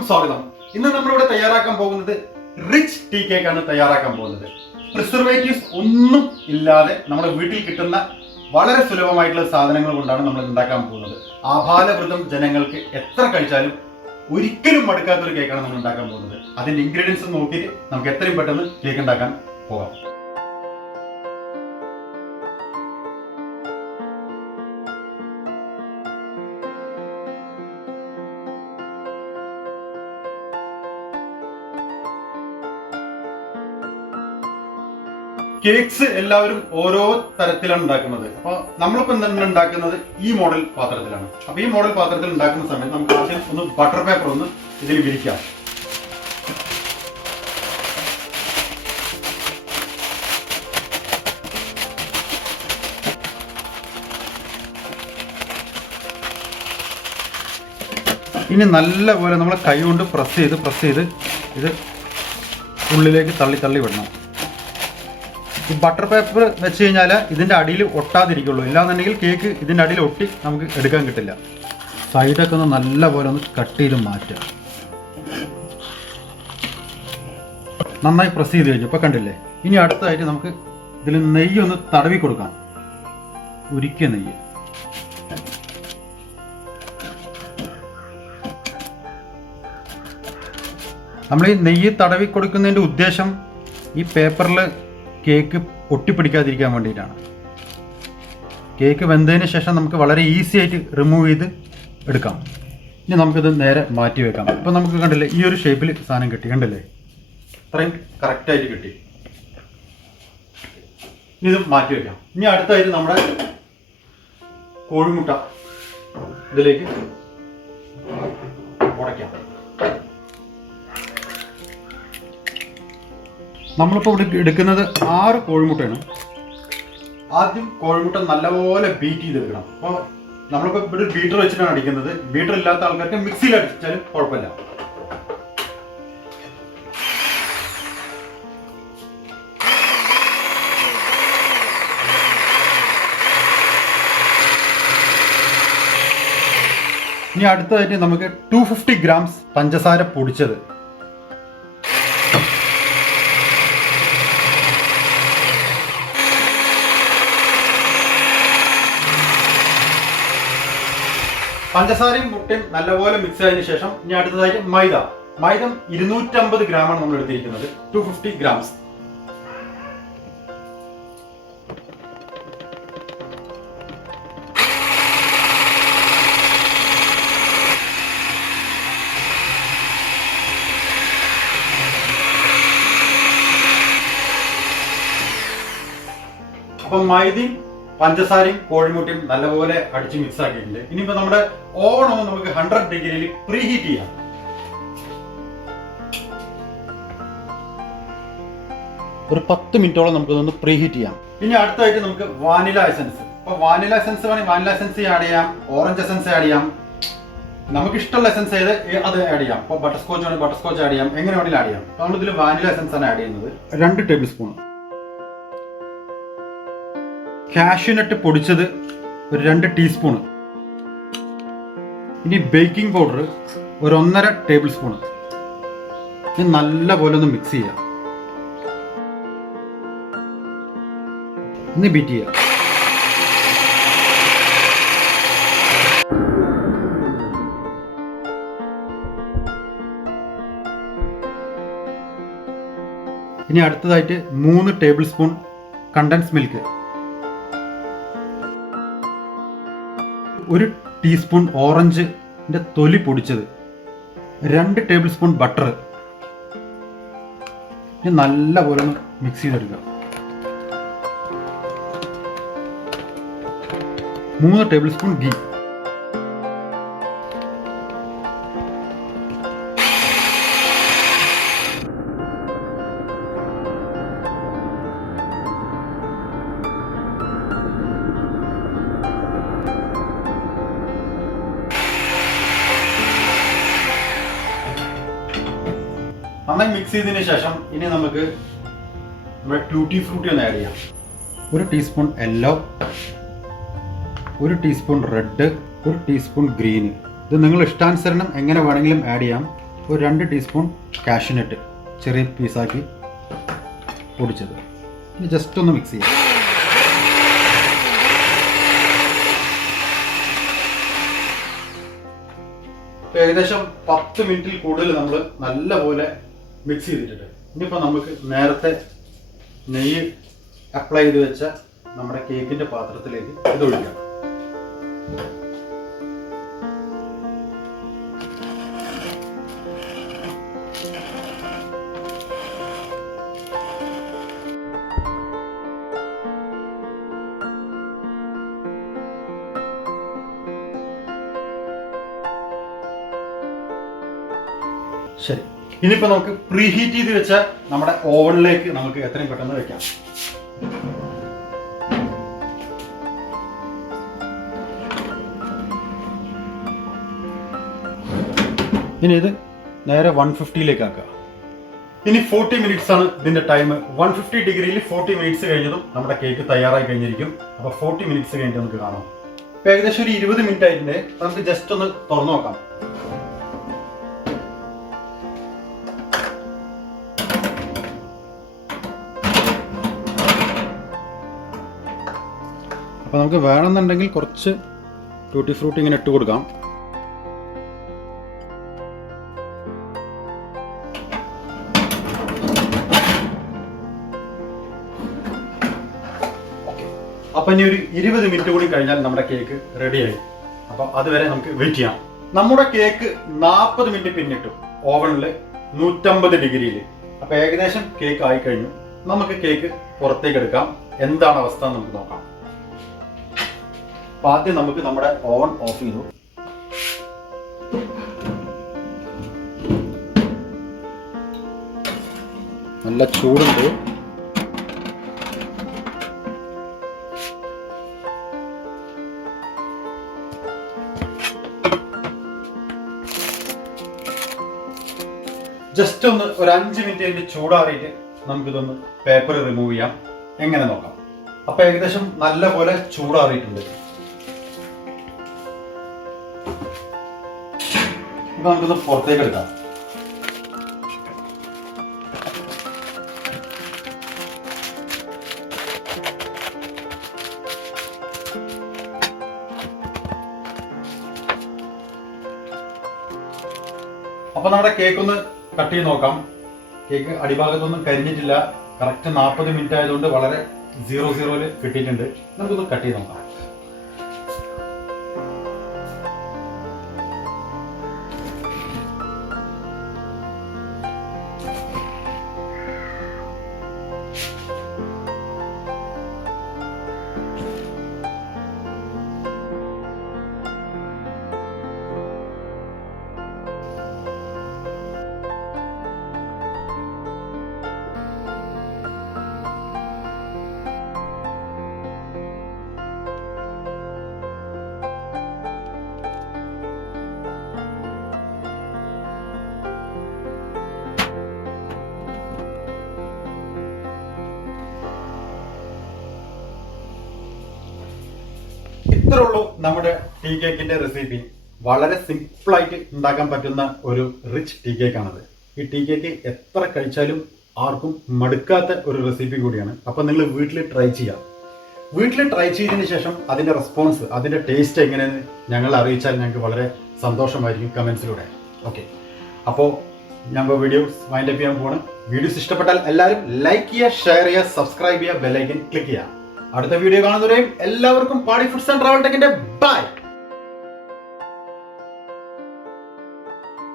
എല്ലാവർക്കും സ്വാഗതം. ഇന്ന് നമ്മളിവിടെ തയ്യാറാക്കാൻ പോകുന്നത് റിച്ച് ടീ കേക്കാണ് തയ്യാറാക്കാൻ പോകുന്നത്. പ്രിസർവേറ്റീവ്സ് ഒന്നും ഇല്ലാതെ നമ്മുടെ വീട്ടിൽ കിട്ടുന്ന വളരെ സുലഭമായിട്ടുള്ള സാധനങ്ങൾ കൊണ്ടാണ് നമ്മൾ ഉണ്ടാക്കാൻ പോകുന്നത്. ആഭാലവൃതം ജനങ്ങൾക്ക് എത്ര കഴിച്ചാലും ഒരിക്കലും മടുക്കാത്തൊരു കേക്കാണ് നമ്മൾ ഉണ്ടാക്കാൻ പോകുന്നത്. അതിന്റെ ഇൻഗ്രീഡിയൻസ് നോക്കിയിട്ട് നമുക്ക് എത്രയും പെട്ടെന്ന് കേക്ക് ഉണ്ടാക്കാൻ പോകാം. കേക്ക്സ് എല്ലാവരും ഓരോ തരത്തിലാണ് ഉണ്ടാക്കുന്നത്. അപ്പോൾ നമ്മളിപ്പോൾ എന്താണ് ഉണ്ടാക്കുന്നത് ഈ മോഡൽ പാത്രത്തിലാണ്. അപ്പോൾ ഈ മോഡൽ പാത്രത്തിൽ ഉണ്ടാക്കുന്ന സമയത്ത് നമുക്ക് ആദ്യം ഒന്ന് ബട്ടർ പേപ്പർ ഒന്ന് ഇതിൽ വിരിക്കാം. ഇനി നല്ലപോലെ നമ്മൾ കൈ കൊണ്ട് പ്രസ് ചെയ്ത് ഇത് ഉള്ളിലേക്ക് തള്ളി വിടണം. ഈ ബട്ടർ പേപ്പർ വെച്ച് കഴിഞ്ഞാൽ ഇതിൻ്റെ അടിയിൽ ഒട്ടാതിരിക്കുള്ളൂ, ഇല്ലാന്നുണ്ടെങ്കിൽ കേക്ക് ഇതിൻ്റെ അടിയിൽ ഒട്ടി നമുക്ക് എടുക്കാൻ കിട്ടില്ല. സൈഡൊക്കെ ഒന്ന് നല്ലപോലെ ഒന്ന് കട്ട് ചെയ്ത് മാറ്റുക. നന്നായി പ്രസ് ചെയ്ത് കഴിഞ്ഞു. ഇപ്പോൾ കണ്ടില്ലേ? ഇനി അടുത്തതായിട്ട് നമുക്ക് ഇതിൽ നെയ്യ് ഒന്ന് തടവി കൊടുക്കാം. ഉരുക്കിയ നെയ്യ്. നമ്മൾ ഈ നെയ്യ് തടവി കൊടുക്കുന്നതിൻ്റെ ഉദ്ദേശം ഈ പേപ്പറിൽ കേക്ക് ഒട്ടിപ്പിടിക്കാതിരിക്കാൻ വേണ്ടിയിട്ടാണ്. കേക്ക് വെന്തതിന് ശേഷം നമുക്ക് വളരെ ഈസി ആയിട്ട് റിമൂവ് ചെയ്ത് എടുക്കാം. ഇനി നമുക്കിത് നേരെ മാറ്റി വെക്കാം. ഇപ്പം നമുക്ക് കണ്ടില്ലേ, ഈ ഒരു ഷേപ്പിൽ സാധനം കിട്ടി. കണ്ടില്ലേ? അത്രയും കറക്റ്റായിട്ട് കിട്ടി. ഇത് മാറ്റി വെക്കാം. ഇനി അടുത്തായിട്ട് നമ്മുടെ കോഴിമുട്ട ഇതിലേക്ക് ഉടയ്ക്കാം. നമ്മളിപ്പോൾ ഇവിടെ എടുക്കുന്നത് 6 കോഴിമുട്ടയാണ്. ആദ്യം കോഴിമുട്ട നല്ലപോലെ ബീറ്റ് ചെയ്തെടുക്കണം. അപ്പോൾ നമ്മളിപ്പോൾ ഇവിടെ ബീറ്റർ വെച്ചിട്ടാണ് അടിക്കുന്നത്. ബീറ്റർ ഇല്ലാത്ത ആൾക്കാർക്ക് മിക്സിയിൽ അടിച്ചാലും കുഴപ്പമില്ല. ഇനി അടുത്തതായിട്ട് നമുക്ക് 250 ഗ്രാംസ് പഞ്ചസാര പൊടിച്ചത്, പഞ്ചസാരയും മുട്ടയും നല്ലപോലെ മിക്സ് ആയതിനു ശേഷം ഇനി അടുത്തതായിട്ട് മൈദ 250 ഗ്രാമാണ് നമ്മൾ എടുത്തിരിക്കുന്നത്. 250 ഗ്രാംസ്. അപ്പം മൈദയും പഞ്ചസാരയും കോഴിമുട്ടയും നല്ലപോലെ അടിച്ച് മിക്സ് ആക്കിയിട്ടുണ്ട്. ഇനിയിപ്പോൾ നമ്മുടെ ഓവൺ ഒന്ന് നമുക്ക് 100 ഡിഗ്രിയിൽ പ്രീ ഹീറ്റ് ചെയ്യാം. ഒരു 10 മിനിറ്റോളം നമുക്കൊന്ന് പ്രീ ഹീറ്റ് ചെയ്യാം. ഇനി അടുത്തായിട്ട് നമുക്ക് വാനില എസൻസ്. അപ്പോൾ വാനില എസൻസ് വേണമെങ്കിൽ വാനില എസൻസ് ആഡ് ചെയ്യാം, ഓറഞ്ച് എസൻസ് ആഡ് ചെയ്യാം. നമുക്ക് ഇഷ്ടമുള്ള എസൻസ് ഏത് അത് ആഡ് ചെയ്യാം. അപ്പോൾ ബട്ടർ സ്കോച്ച് വേണമെങ്കിൽ ബട്ടർ സ്കോച്ച് ആഡ് ചെയ്യാം, എങ്ങനെ വേണമെങ്കിലും ആഡ് ചെയ്യാം. അപ്പോൾ നമ്മളിതിൽ വാനില എസൻസ് ആണ് ആഡ് ചെയ്യുന്നത്. 2 ടേബിൾ സ്പൂൺ. കാഷ്യൂനട്ട് പൊടിച്ചത് ഒരു 2 ടീസ്പൂൺ. ഇനി ബേക്കിംഗ് പൗഡർ ഒരു 1.5 ടേബിൾ സ്പൂൺ. ഇനി നല്ലപോലെ ഒന്ന് മിക്സ് ചെയ്യാം. ഇനി ബീറ്റ് ചെയ്യാം. ഇനി അടുത്തതായിട്ട് 3 tablespoon condensed milk, 1 teaspoon ഓറഞ്ചിൻ്റെ തൊലി പൊടിച്ചത്, 2 ടേബിൾ സ്പൂൺ ബട്ടർ. ഇത് നല്ലപോലെ ഒന്ന് മിക്സ് ചെയ്തെടുക്കുക. 3 ടേബിൾ സ്പൂൺ ഗീ. നന്നായി മിക്സ് ചെയ്തതിന് ശേഷം ഇനി നമുക്ക് നമ്മുടെ ട്യൂട്ടി ഫ്രൂട്ടി ഒന്ന് ആഡ് ചെയ്യാം. 1 teaspoon yellow, 1 teaspoon red, 1 teaspoon green. ഇത് നിങ്ങൾ ഇഷ്ടാനുസരണം എങ്ങനെ വേണമെങ്കിലും ആഡ് ചെയ്യാം. ഒരു 2 ടീസ്പൂൺ കാഷ്യൂനട്ട് ചെറിയ പീസാക്കി പൊടിച്ചത്. ഇനി ജസ്റ്റ് ഒന്ന് മിക്സ് ചെയ്യാം. ഏകദേശം 10 മിനിറ്റിൽ കൂടുതൽ നമ്മൾ നല്ലപോലെ മിക്സ് ചെയ്തിട്ടുണ്ട്. ഇനിയിപ്പോൾ നമുക്ക് നേരത്തെ നെയ്യ് അപ്ലൈ ചെയ്ത് വെച്ച നമ്മുടെ കേക്കിൻ്റെ പാത്രത്തിലേക്ക് ഇത് ഒഴിക്കാം. ശരി, ഇനിയിപ്പോൾ നമുക്ക് പ്രീ ഹീറ്റ് ചെയ്ത് വെച്ച നമ്മുടെ ഓവനിലേക്ക് നമുക്ക് എത്രയും പെട്ടെന്ന് വെക്കാം. ഇനി ഇത് നേരെ 150 ആക്കുക. ഇനി 40 മിനിറ്റ്സ് ആണ് ഇതിന്റെ ടൈം. 150 ഡിഗ്രിയിൽ 40 മിനിറ്റ്സ് കഴിഞ്ഞതും നമ്മുടെ കേക്ക് തയ്യാറായി കഴിഞ്ഞിരിക്കും. അപ്പോൾ 40 മിനിറ്റ്സ് കഴിഞ്ഞിട്ട് നമുക്ക് കാണാം. ഇപ്പം ഏകദേശം ഒരു 20 മിനിറ്റ് ആയിട്ടുണ്ട്. നമുക്ക് ജസ്റ്റ് ഒന്ന് തുറന്നു നോക്കാം. അപ്പോൾ നമുക്ക് വേണമെന്നുണ്ടെങ്കിൽ കുറച്ച് ടൂട്ടി ഫ്രൂട്ടി ഇങ്ങനെ ഇട്ട് കൊടുക്കാം. അപ്പം ഇനി ഒരു 20 മിനിറ്റ് കൂടി കഴിഞ്ഞാൽ നമ്മുടെ കേക്ക് റെഡിയായി. അപ്പം അതുവരെ നമുക്ക് വെയിറ്റ് ചെയ്യാം. നമ്മുടെ കേക്ക് 40 മിനിറ്റ് പിന്നിട്ടു ഓവനിൽ 150 ഡിഗ്രിയിൽ. അപ്പം ഏകദേശം കേക്ക് ആയി കഴിഞ്ഞു. നമുക്ക് കേക്ക് പുറത്തേക്ക് എടുക്കാം. എന്താണ് അവസ്ഥ നമുക്ക് നോക്കാം. അപ്പം ആദ്യം നമുക്ക് നമ്മുടെ ഓവൻ ഓഫ് ചെയ്തു. നല്ല ചൂടുണ്ട്. ജസ്റ്റ് ഒന്ന് ഒരു 5 മിനിറ്റ് കഴിഞ്ഞ് ചൂടാറിയിട്ട് നമുക്കിതൊന്ന് പേപ്പർ റിമൂവ് ചെയ്യാം. എങ്ങനെ നോക്കാം. അപ്പൊ ഏകദേശം നല്ല പോലെ ചൂടാറിയിട്ടുണ്ട്. ഇപ്പൊ നമുക്കിത് പുറത്തേക്ക് എടുക്കാം. അപ്പൊ നമ്മുടെ കേക്ക് ഒന്ന് കട്ട് ചെയ്ത് നോക്കാം. കേക്ക് അടിഭാഗത്തൊന്നും കരിഞ്ഞിട്ടില്ല. കറക്റ്റ് 40 മിനിറ്റ് ആയതുകൊണ്ട് വളരെ 00-ൽ കിട്ടിയിട്ടുണ്ട്. നമുക്കൊന്ന് കട്ട് ചെയ്ത് നോക്കാം. ഇത്രേ ഉള്ളൂ നമ്മുടെ ടീ കേക്കിന്റെ റെസിപ്പി. വളരെ സിമ്പിളായിട്ട് ഉണ്ടാക്കാൻ പറ്റുന്ന ഒരു റിച്ച് ടീ കേക്കാണത്. ഈ ടീ കേക്ക് എത്ര കഴിച്ചാലും ആർക്കും മടുക്കാത്ത ഒരു റെസിപ്പി കൂടിയാണ്. അപ്പം നിങ്ങൾ വീട്ടിൽ ട്രൈ ചെയ്യാം. വീട്ടിൽ ട്രൈ ചെയ്തതിന് ശേഷം അതിൻ്റെ റെസ്പോൺസ്, അതിൻ്റെ ടേസ്റ്റ് എങ്ങനെയെന്ന് ഞങ്ങൾ അറിയിച്ചാൽ ഞങ്ങൾക്ക് വളരെ സന്തോഷമായിരിക്കും കമൻസിലൂടെ. ഓക്കെ, അപ്പോൾ ഞങ്ങൾ വീഡിയോസ് വൈൻഡ് അപ്പ് ചെയ്യാൻ പോവാണ്. വീഡിയോസ് ഇഷ്ടപ്പെട്ടാൽ എല്ലാവരും ലൈക്ക് ചെയ്യുക, ഷെയർ ചെയ്യുക, സബ്സ്ക്രൈബ് ചെയ്യുക, ബെൽ ഐക്കൺ ക്ലിക്ക് ചെയ്യുക. അടുത്ത വീഡിയോ കാണുന്നവരെയും എല്ലാവർക്കും പാടി ഫുഡ്സ് ആൻഡ് ട്രാവൽ ടെക്കിന്റെ ബൈ.